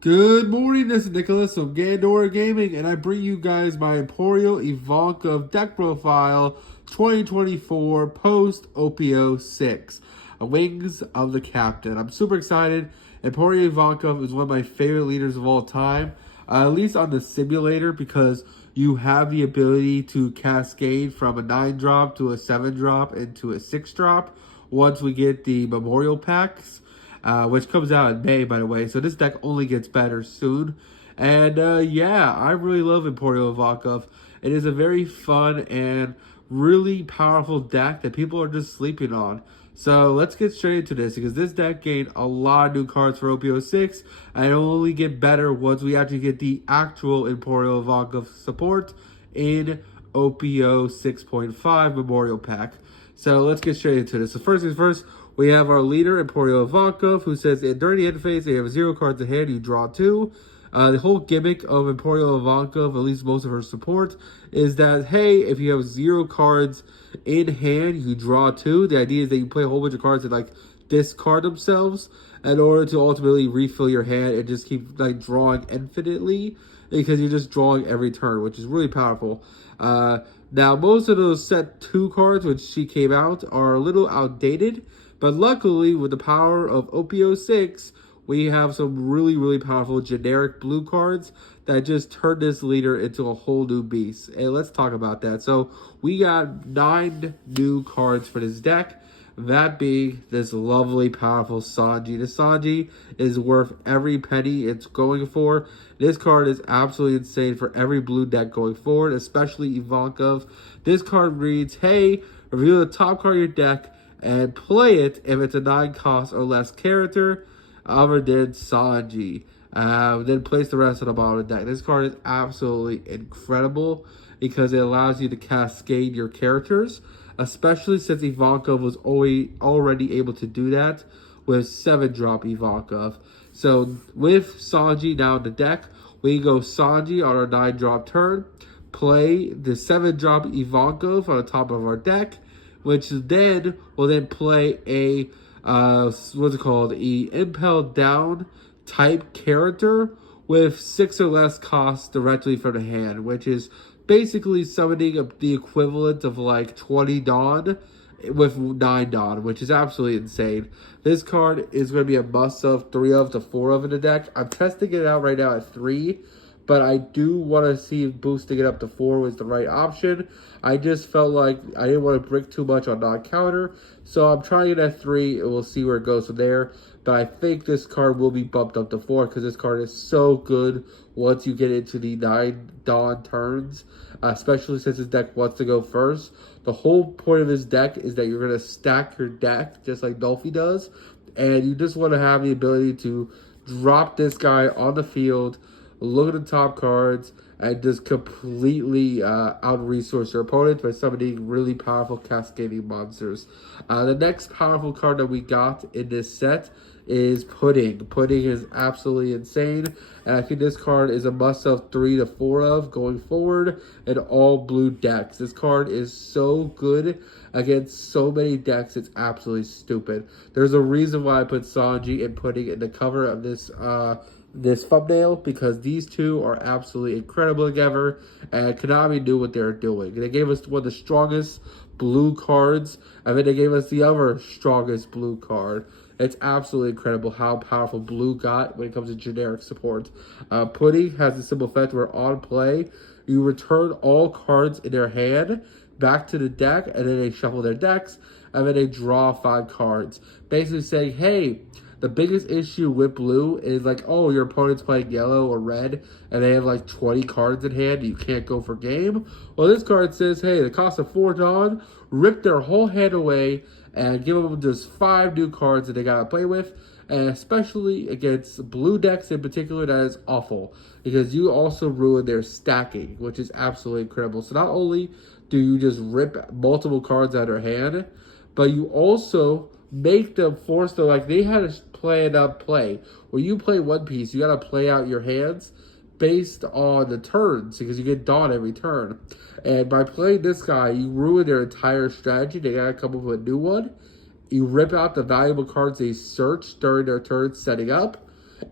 Good morning, this is Nicholas from Gandora Gaming, and I bring you guys my Emporio.Ivankov deck profile 2024 post OP06, Wings of the Captain. I'm super excited. Emporio.Ivankov is one of my favorite leaders of all time, at least on the simulator, because you have the ability to cascade from a 9-drop to a 7-drop into a 6-drop once we get the memorial packs. Which comes out in May, by the way. So this deck only gets better soon. And yeah, I really love Emporio.Ivankov. It is a very fun and really powerful deck that people are just sleeping on. So let's get straight into this, because this deck gained a lot of new cards for OP06, and it'll only get better once we actually get the actual Emporio.Ivankov support in OPO 6.5 Memorial Pack. So let's get straight into this. So first things first, we have our leader, Emporio.Ivankov, who says during the end phase, you have 0 cards in hand, you draw 2. The whole gimmick of Emporio.Ivankov, at least most of her support, is that, hey, if you have 0 cards in hand, you draw 2. The idea is that you play a whole bunch of cards and, like, discard themselves in order to ultimately refill your hand and just keep, like, drawing infinitely, because you're just drawing every turn, which is really powerful. Now, most of those set 2 cards, which she came out, are a little outdated, but luckily, with the power of OP06, we have some really, really powerful generic blue cards that just turn this leader into a whole new beast. And let's talk about that. So we got 9 new cards for this deck. That being this lovely, powerful Sanji. The Sanji is worth every penny it's going for. This card is absolutely insane for every blue deck going forward, especially Ivankov. This card reads, hey, reveal the top card of your deck and play it if it's a 9 cost or less character other than Sanji. Then place the rest on the bottom of the deck. This card is absolutely incredible because it allows you to cascade your characters, especially since Ivankov was already able to do that with 7-drop Ivankov. So with Sanji now in the deck, we go Sanji on our 9-drop turn, play the 7-drop Ivankov on the top of our deck, which then will then play a what's it called? Impel down type character with 6 or less costs directly from the hand, which is basically summoning the equivalent of like 20 Dawn with 9 Dawn, which is absolutely insane. This card is going to be a must of 3 of to 4 of in the deck. I'm testing it out right now at 3. But I do want to see if boosting it up to 4 was the right option. I just felt like I didn't want to brick too much on non-counter. So I'm trying it at 3, and we'll see where it goes from there. But I think this card will be bumped up to 4 because this card is so good once you get into the 9 Dawn turns. Especially since this deck wants to go first. The whole point of this deck is that you're going to stack your deck just like Dolphy does. And you just want to have the ability to drop this guy on the field, look at the top cards, and just completely out-resource your opponent by summoning really powerful cascading monsters. The next powerful card that we got in this set is Pudding. Pudding is absolutely insane, and I think this card is a must-have 3 to 4 of going forward in all blue decks. This card is so good against so many decks, it's absolutely stupid. There's a reason why I put Sanji and Pudding in the cover of this thumbnail, because these two are absolutely incredible together, and Konami knew what they were doing. They gave us one of the strongest blue cards, and then they gave us the other strongest blue card. It's absolutely incredible how powerful blue got when it comes to generic support. Pudding has a simple effect where on play, you return all cards in their hand back to the deck, and then they shuffle their decks, and then they draw 5 cards. Basically saying, hey, the biggest issue with blue is like, oh, your opponent's playing yellow or red, and they have like 20 cards in hand, and you can't go for game. Well, this card says, hey, the cost of 4 Dawn, rip their whole hand away, and give them just 5 new cards that they gotta play with. And especially against blue decks in particular, that is awful, because you also ruin their stacking, which is absolutely incredible. So not only do you just rip multiple cards out of their hand, but you also make them force them, like they had a planned out play. When you play one piece, you gotta play out your hands based on the turns, because you get Dawn every turn. And by playing this guy, you ruin their entire strategy. They gotta come up with a new one. You rip out the valuable cards they search during their turn setting up,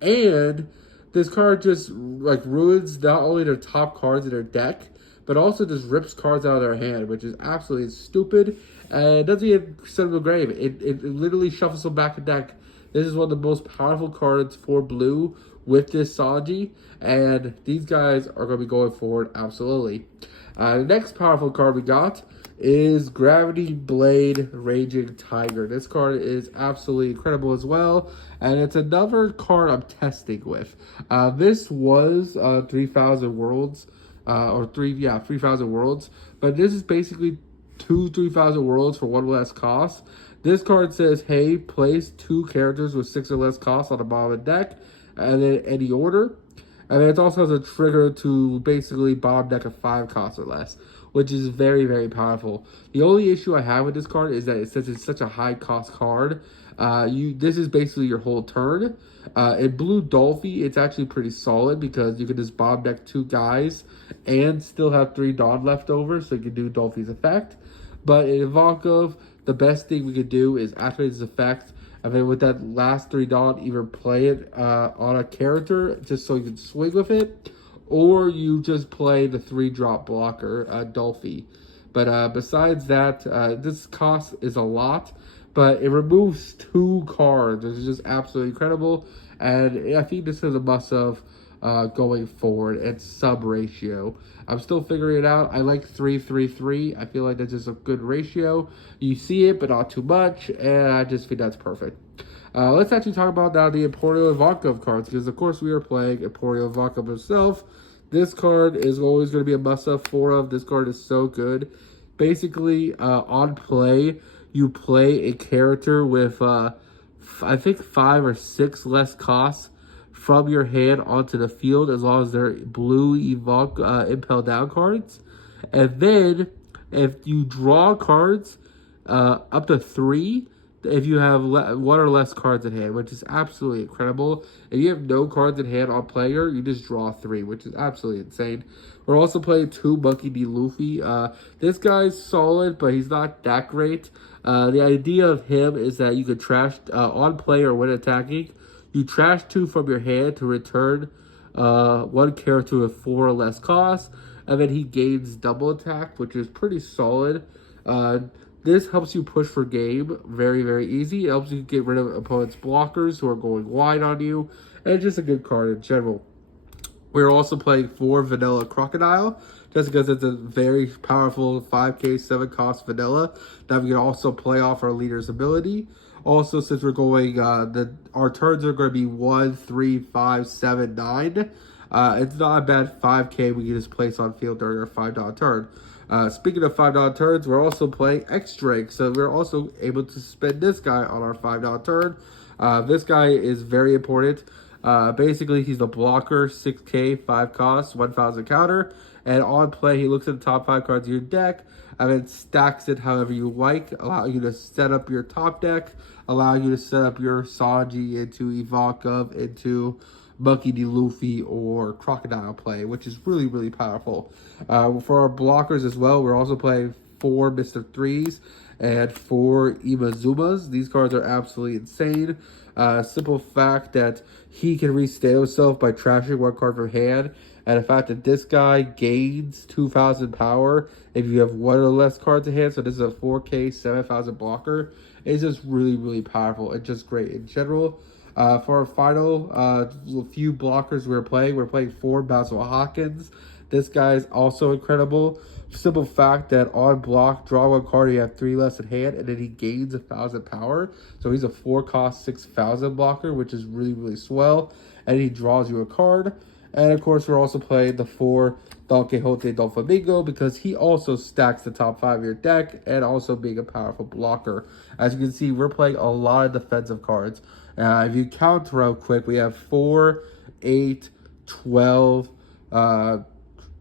and This card just like ruins not only their top cards in their deck, but also just rips cards out of their hand, which is absolutely stupid. And it doesn't even send them to the grave. It literally shuffles them back to deck. This is one of the most powerful cards for blue with this Sanji, and these guys are going to be going forward absolutely. The next powerful card we got is Gravity Blade Raging Tiger. This card is absolutely incredible as well, and it's another card I'm testing with. This was 3,000 Worlds, 3,000 Worlds, but this is basically 3,000 Worlds for one less cost. This card says, hey, place 2 characters with 6 or less costs on the bottom of the deck, and then any order. And then it also has a trigger to basically bottom deck a 5 cost or less, which is very, very powerful. The only issue I have with this card is that since it's such a high cost card, this is basically your whole turn. In Blue Dolphy, it's actually pretty solid because you can just bottom deck 2 guys and still have 3 Dawn left over, so you can do Dolphy's effect. But in Ivankov, the best thing we could do is activate his effect, and then with that last 3 Dawn, either play it on a character just so you can swing with it, or you just play the 3-drop blocker, Dolphy. But besides that, this cost is a lot, but it removes 2 cards, which is just absolutely incredible. And I think this is a must-have going forward. It's sub ratio. I'm still figuring it out. I like 3-3-3. I feel like that's just a good ratio. You see it, but not too much, and I just think that's perfect. Let's actually talk about now the Emporio.Ivankov cards, because of course we are playing Emporio.Ivankov himself. This card is always going to be a must-have for him. This card is so good. Basically, on play, you play a character with, I think, 5 or 6 less costs from your hand onto the field, as long as they're blue Impel Down cards. And then, if you draw cards up to 3, if you have 1 or less cards in hand, which is absolutely incredible. If you have no cards in hand on player, you just draw 3, which is absolutely insane. We're also playing 2 Monkey D. Luffy. This guy's solid, but he's not that great. The idea of him is that you could trash on player when attacking. You trash 2 from your hand to return 1 character with 4 or less costs, and then he gains double attack, which is pretty solid. This helps you push for game very, very easy. It helps you get rid of opponents' blockers who are going wide on you, and it's just a good card in general. We're also playing 4 Vanilla Crocodile, just because it's a very powerful 5k 7 cost vanilla that we can also play off our leader's ability. Also, since we're going, our turns are going to be 1, 3, 5, 7, 9. It's not a bad 5k we can just place on field during our 5 turn. Speaking of 5 turns, we're also playing X-Drake, so we're also able to spend this guy on our 5 turn. This guy is very important. Basically, he's the blocker, 6k, 5 cost, 1,000 counter, and on play, he looks at the top 5 cards of your deck, and then stacks it however you like, allowing you to set up your top deck, allowing you to set up your Sanji into Ivankov, into Monkey D. Luffy, or Crocodile play, which is really, really powerful. For our blockers as well, we're also playing 4 Mr. 3s and 4 Imazumas. These cards are absolutely insane. Simple fact that he can restate himself by trashing 1 card from hand, and the fact that this guy gains 2,000 power if you have 1 or less cards in hand, so this is a 4k 7,000 blocker, is just really, really powerful and just great in general. For our final few blockers we're playing 4 Basil Hawkins. This guy is also incredible. Simple fact that on block, draw 1 card, you have 3 less in hand, and then he gains 1,000 power. So he's a 4 cost 6,000 blocker, which is really, really swell. And he draws you a card. And of course, we're also playing the 4 Don Quixote Don Flamingo, because he also stacks the top 5 of your deck and also being a powerful blocker. As you can see, we're playing a lot of defensive cards. If you count real quick, we have 4, 8, 12,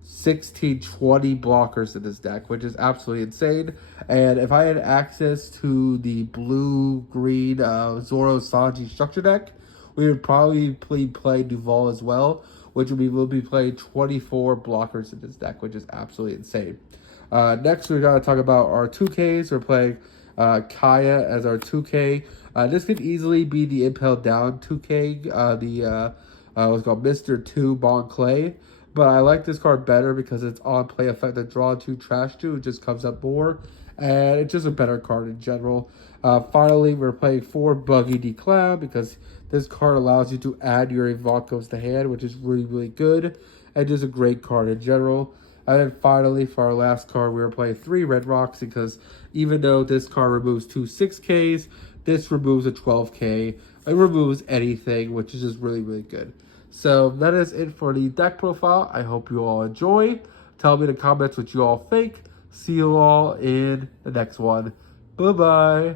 16, 20 blockers in this deck, which is absolutely insane. And if I had access to the blue-green Zoro Sanji structure deck, we would probably play Duval as well, which we'll be playing 24 blockers in this deck, which is absolutely insane. Next, we're going to talk about our 2Ks. We're playing Kaya as our 2K. This could easily be the Impel Down 2K, It's called Mr. 2 Bon Clay. But I like this card better because it's on play effect that draw 2, trash 2. It just comes up more. And it's just a better card in general. Finally, we're playing 4 Buggy Declown because this card allows you to add your Ivankovs to hand, which is really, really good. And just a great card in general. And then finally, for our last card, we were playing 3 Red Rocks because even though this card removes 2 6Ks, this removes a 12K. It removes anything, which is just really, really good. So that is it for the deck profile. I hope you all enjoy. Tell me in the comments what you all think. See you all in the next one. Bye-bye.